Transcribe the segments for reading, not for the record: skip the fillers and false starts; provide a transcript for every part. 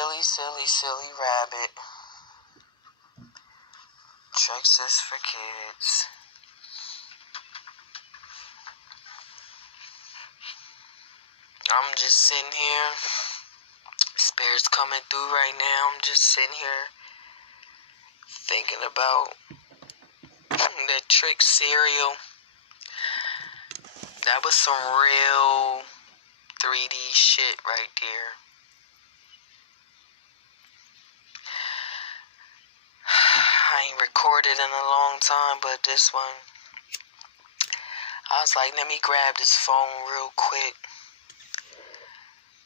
Silly, silly, silly rabbit. Tricks is for kids. I'm just sitting here. Spirits coming through right now. I'm just sitting here thinking about that trick cereal. That was some real 3D shit right there. I ain't recorded in a long time, but this one, I was like, let me grab this phone real quick.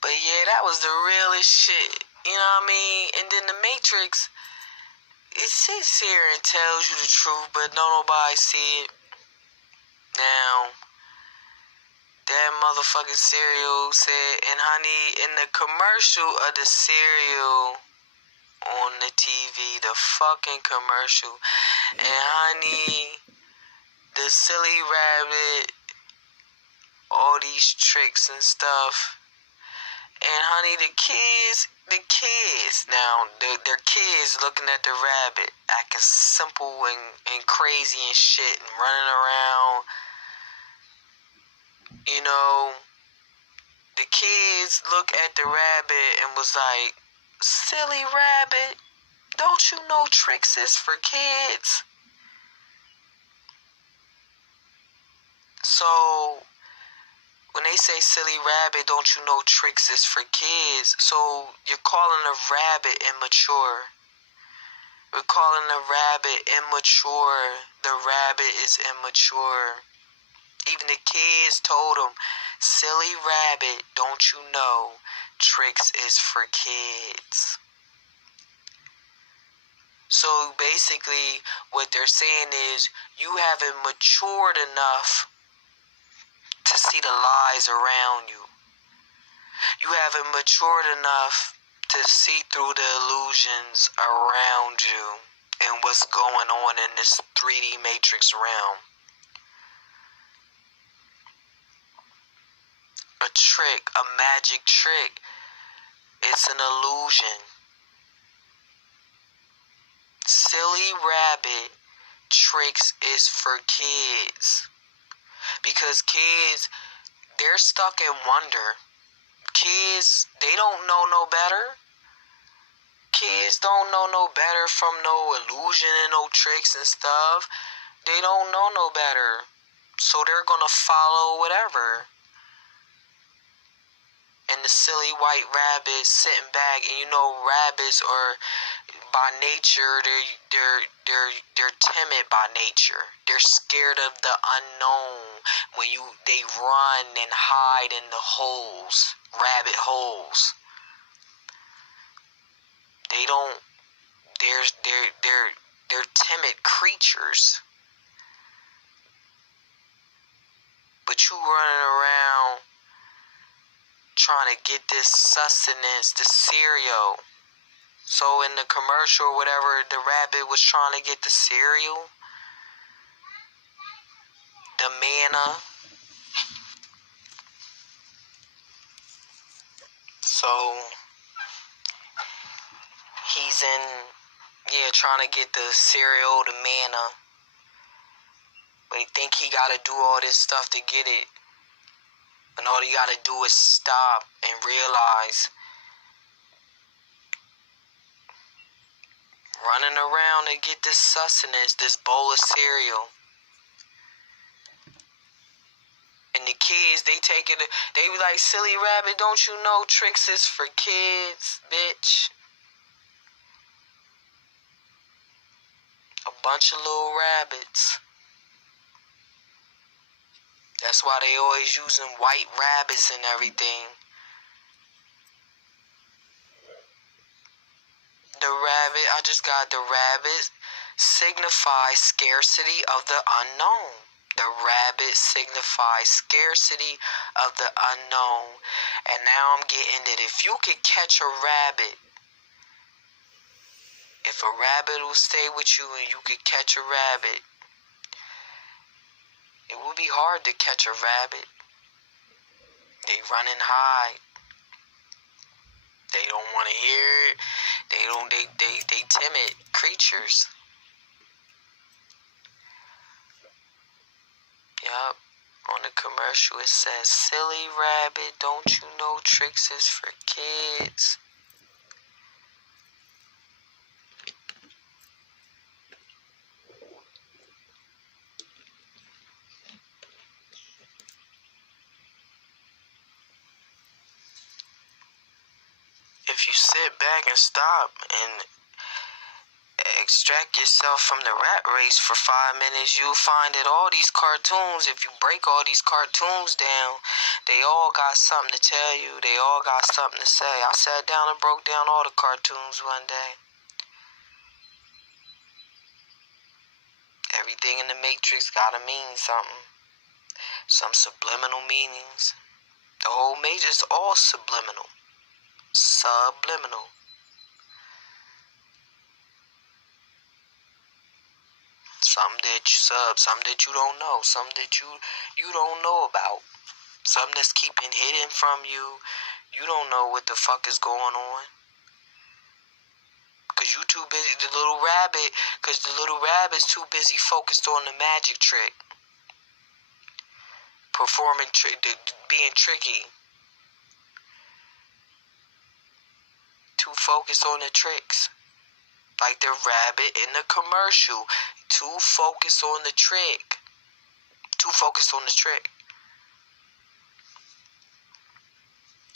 But yeah, that was the realest shit. You know what I mean? And then the Matrix, it sits here and tells you the truth, but don't nobody see it. Now, that motherfucking cereal said, and honey, in the commercial of the cereal on the TV, the fucking commercial, and honey, the silly rabbit, all these tricks and stuff, and honey, the kids, now, their kids looking at the rabbit, acting simple and crazy and shit, and running around, you know, the kids look at the rabbit and was like, silly rabbit, don't you know tricks is for kids? So, when they say silly rabbit, don't you know tricks is for kids? So, you're calling a rabbit immature. We're calling the rabbit immature. The rabbit is immature. Even the kids told him, silly rabbit, don't you know tricks is for kids? So basically, what they're saying is, you haven't matured enough to see the lies around you. You haven't matured enough to see through the illusions around you and what's going on in this 3D matrix realm. A trick, a magic trick. It's an illusion. Silly rabbit tricks is for kids. Because kids, they're stuck in wonder. Kids, they don't know no better. Kids don't know no better from no illusion and no tricks and stuff. They don't know no better. So they're gonna follow whatever. And the silly white rabbit sitting back, and you know rabbits are by nature they're timid by nature. They're scared of the unknown. When they run and hide in the holes, rabbit holes. They're timid creatures. But you running around trying to get this sustenance, this cereal. So in the commercial or whatever, the rabbit was trying to get the cereal, the manna. So he's trying to get the cereal, the manna. But he think he gotta do all this stuff to get it. And all you gotta do is stop and realize, running around to get this sustenance, this bowl of cereal. And the kids, they take it, they be like, silly rabbit, don't you know tricks is for kids, bitch? A bunch of little rabbits. That's why they always using white rabbits and everything. The rabbit, I just got the rabbit signifies scarcity of the unknown. The rabbit signifies scarcity of the unknown. And now I'm getting that if you could catch a rabbit, if a rabbit will stay with you and you could catch a rabbit, it would be hard to catch a rabbit. They run and hide. They don't want to hear it. They timid creatures. Yup. On the commercial it says, "Silly rabbit, don't you know tricks is for kids?" If you sit back and stop and extract yourself from the rat race for 5 minutes, you'll find that all these cartoons, if you break all these cartoons down, they all got something to tell you. They all got something to say. I sat down and broke down all the cartoons one day. Everything in the Matrix gotta mean something. Some subliminal meanings. The whole Matrix is all subliminal. Subliminal. Something that you don't know, something that you don't know about, something that's keeping hidden from you. You don't know what the fuck is going on, cause you too busy. The little rabbit's too busy focused on the magic trick, performing being tricky. Too focused on the tricks. Like the rabbit in the commercial. Too focused on the trick. Too focused on the trick.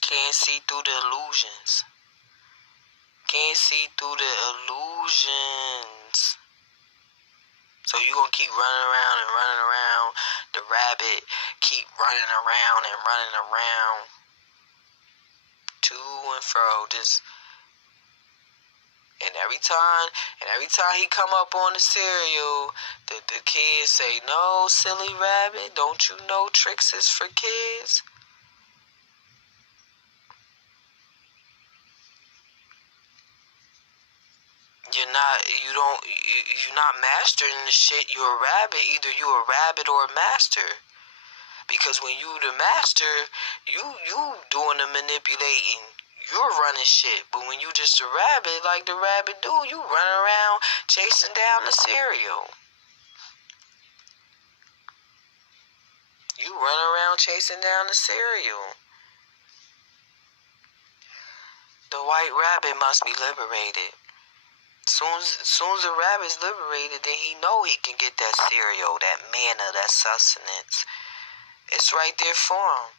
Can't see through the illusions. Can't see through the illusions. So you gonna keep running around and running around. The rabbit keep running around and running around. To and fro. And every time he come up on the cereal, the kids say, "No, silly rabbit, don't you know tricks is for kids?" You're not mastering the shit. You're a rabbit. Either you're a rabbit or a master. Because when you the master, you doing the manipulating. You're running shit. But when you just a rabbit, like the rabbit do, you run around chasing down the cereal. You run around chasing down the cereal. The white rabbit must be liberated. Soon as the rabbit's liberated, then he know he can get that cereal, that manna, that sustenance. It's right there for him.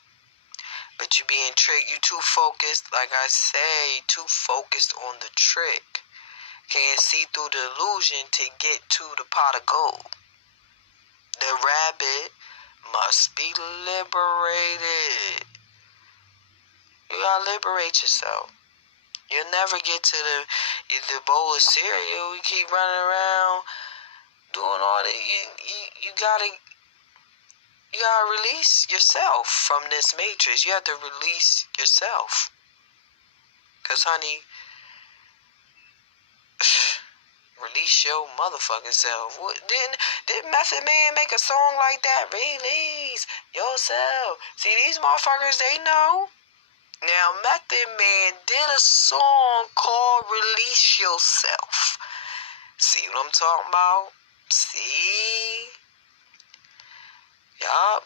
But you being tricked, you too focused, like I say, too focused on the trick. Can't see through the illusion to get to the pot of gold. The rabbit must be liberated. You gotta liberate yourself. You'll never get to the bowl of cereal. You keep running around doing all that. You gotta release yourself from this matrix. You have to release yourself. Cause honey, release your motherfucking self. Did Method Man make a song like that? Release yourself. See, these motherfuckers, they know. Now, Method Man did a song called Release Yourself. See what I'm talking about? See? Yup.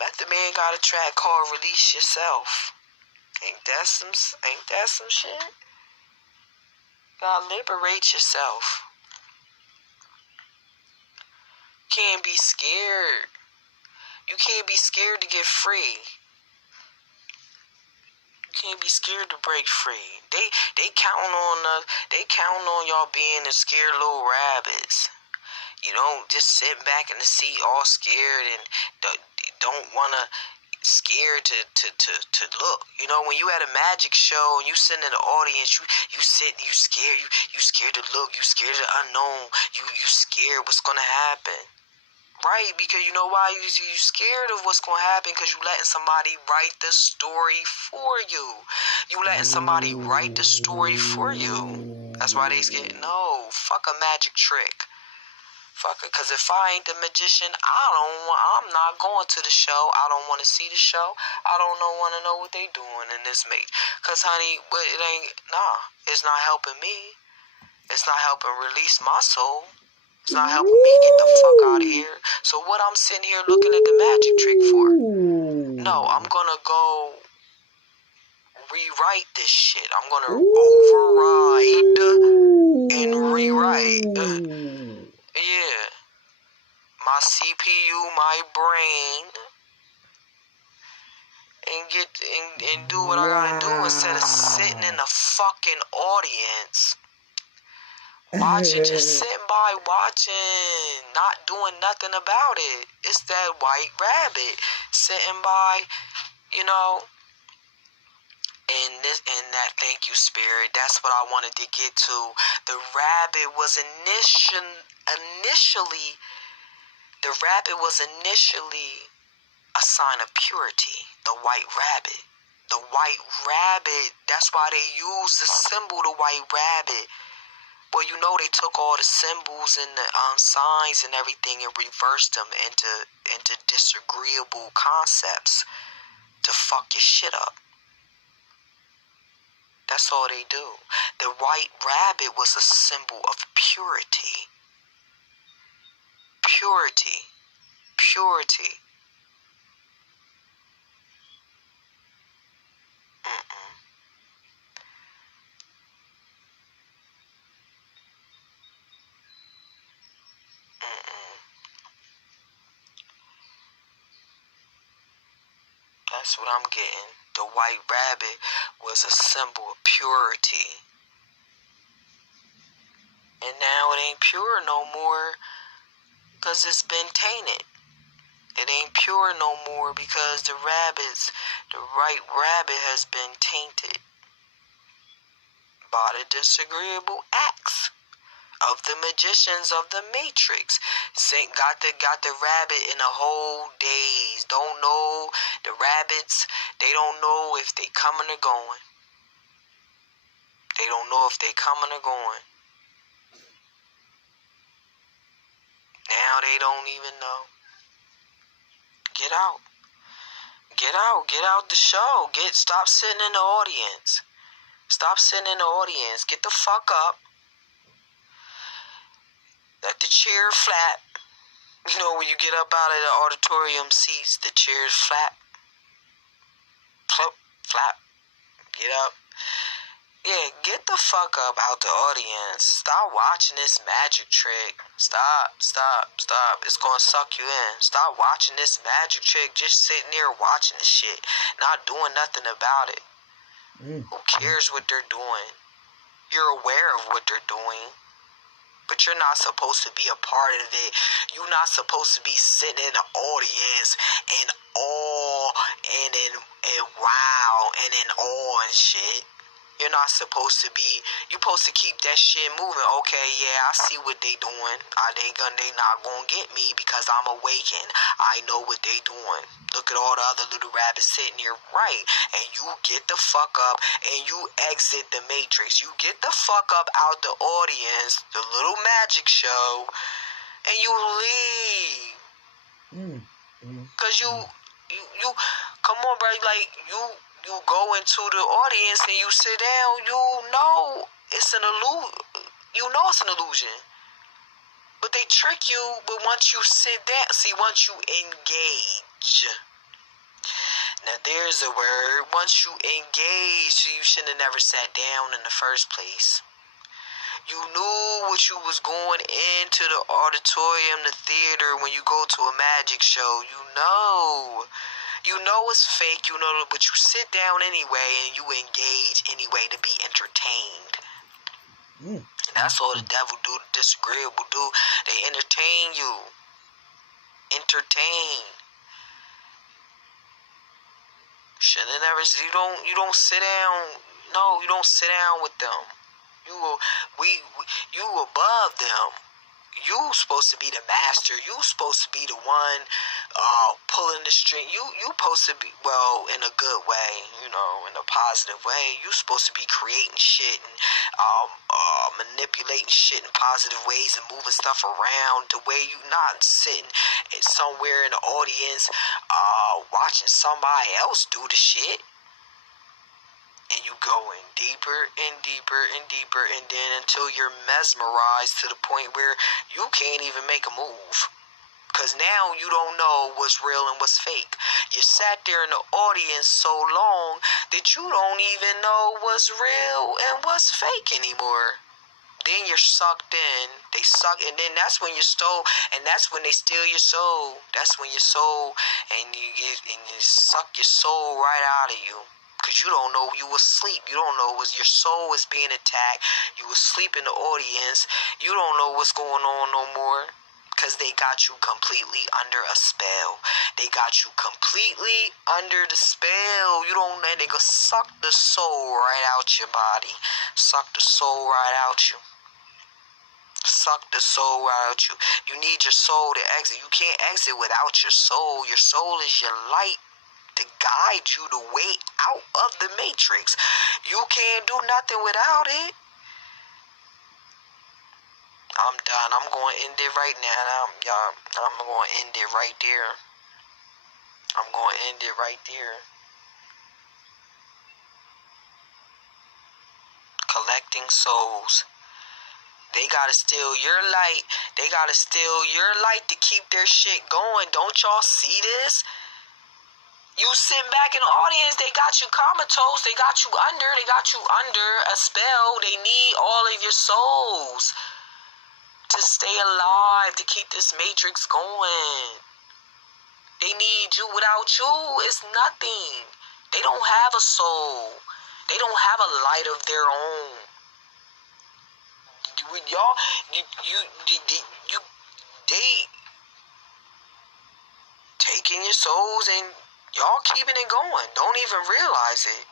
Method Man got a track called Release Yourself. Ain't that some shit? Gotta liberate yourself. Can't be scared. You can't be scared to get free. You can't be scared to break free. They counting on y'all being the scared little rabbits. You don't just sit back in the seat all scared and don't wanna scared to look. You know, when you at a magic show and you sit in the audience, you sit and you scared to look, you scared of the unknown, you scared what's gonna happen. Right, because you know why you scared of what's gonna happen? Because you letting somebody write the story for you. You letting somebody write the story for you. That's why they scared. No, fuck a magic trick. Fuck it, because if I ain't the magician, I'm not going to the show. I don't want to see the show. I don't want to know what they doing in this mate. Because, honey, it ain't, it's not helping me. It's not helping release my soul. It's not helping me get the fuck out of here. So what I'm sitting here looking at the magic trick for? No, I'm going to go rewrite this shit. I'm going to override and rewrite. Yeah. My CPU, my brain, and do what I gotta do instead of sitting in the fucking audience. Watching, just sitting by watching, not doing nothing about it. It's that white rabbit sitting by, you know. And that, thank you, Spirit. That's what I wanted to get to. The rabbit was initially a sign of purity. The white rabbit. The white rabbit. That's why they use the symbol, the white rabbit. Well, you know, they took all the symbols and the signs and everything and reversed them into disagreeable concepts to fuck your shit up. That's all they do. The white rabbit was a symbol of purity. Purity. Purity. That's what I'm getting. The white rabbit was a symbol of purity. And now it ain't pure no more because it's been tainted. It ain't pure no more because the white rabbit has been tainted by the disagreeable acts of the magicians of the Matrix. Got the rabbit in a whole daze. Don't know the rabbits. They don't know if they coming or going. They don't know if they coming or going. Now they don't even know. Get out. Get out. Get out the show. Stop sitting in the audience. Stop sitting in the audience. Get the fuck up. Let the chair flap. You know, when you get up out of the auditorium seats, the chair's flap. Flop, flap. Get up. Yeah, get the fuck up out the audience. Stop watching this magic trick. Stop. It's gonna suck you in. Stop watching this magic trick. Just sitting there watching the shit. Not doing nothing about it. Who cares what they're doing? You're aware of what they're doing. But you're not supposed to be a part of it. You're not supposed to be sitting in the audience in awe and wow and in awe and shit. You're not supposed to be. You're supposed to keep that shit moving. Okay, yeah, I see what they doing. They not gonna get me because I'm awakened. I know what they doing. Look at all the other little rabbits sitting here, right? And you get the fuck up and you exit the Matrix. You get the fuck up out the audience, the little magic show, and you leave. Cause you come on, bro. Like you go into the audience and you sit down. You know it's an illusion. You know it's an illusion. But they trick you. But once you sit down, once you engage. Now there's a word. Once you engage, you shouldn't have never sat down in the first place. You knew what you was going into the auditorium, the theater, when you go to a magic show. You know it's fake, but you sit down anyway and you engage anyway to be entertained. And that's all the devil do, the disagreeable do. They entertain you. Entertain. Shouldn't never. You don't sit down. No, you don't sit down with them. You above them. You supposed to be the master. You supposed to be the one pulling the string. You supposed to be, well, in a good way, you know, in a positive way. You supposed to be creating shit and manipulating shit in positive ways and moving stuff around the way you not sitting somewhere in the audience watching somebody else do the shit. And you going deeper and deeper and deeper, and then until you're mesmerized to the point where you can't even make a move. Because now you don't know what's real and what's fake. You sat there in the audience so long that you don't even know what's real and what's fake anymore. Then you're sucked in. They suck, and then that's when you stole, and that's when they steal your soul. That's when your soul, and you suck your soul right out of you. Because you don't know you was asleep. You don't know your soul is being attacked. You was asleep in the audience. You don't know what's going on no more. Because they got you completely under a spell. They got you completely under the spell. You don't know. They go suck the soul right out your body. Suck the soul right out you. Suck the soul right out you. You need your soul to exit. You can't exit without your soul. Your soul is your light to guide you the way out of the matrix. You can't do nothing without it. I'm done. I'm going to end it right now. I'm going to end it right there. I'm going to end it right there. Collecting souls. They gotta steal your light. They gotta steal your light to keep their shit going. Don't y'all see this? You sitting back in the audience, they got you comatose, they got you under a spell. They need all of your souls to stay alive, to keep this matrix going. They need you. Without you, it's nothing. They don't have a soul. They don't have a light of their own. Y'all, they taking your souls and y'all keeping it going. Don't even realize it.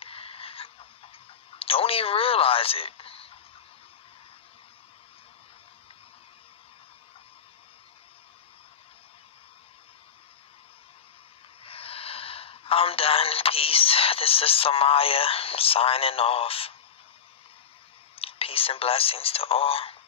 Don't even realize it. I'm done. Peace. This is Samaya signing off. Peace and blessings to all.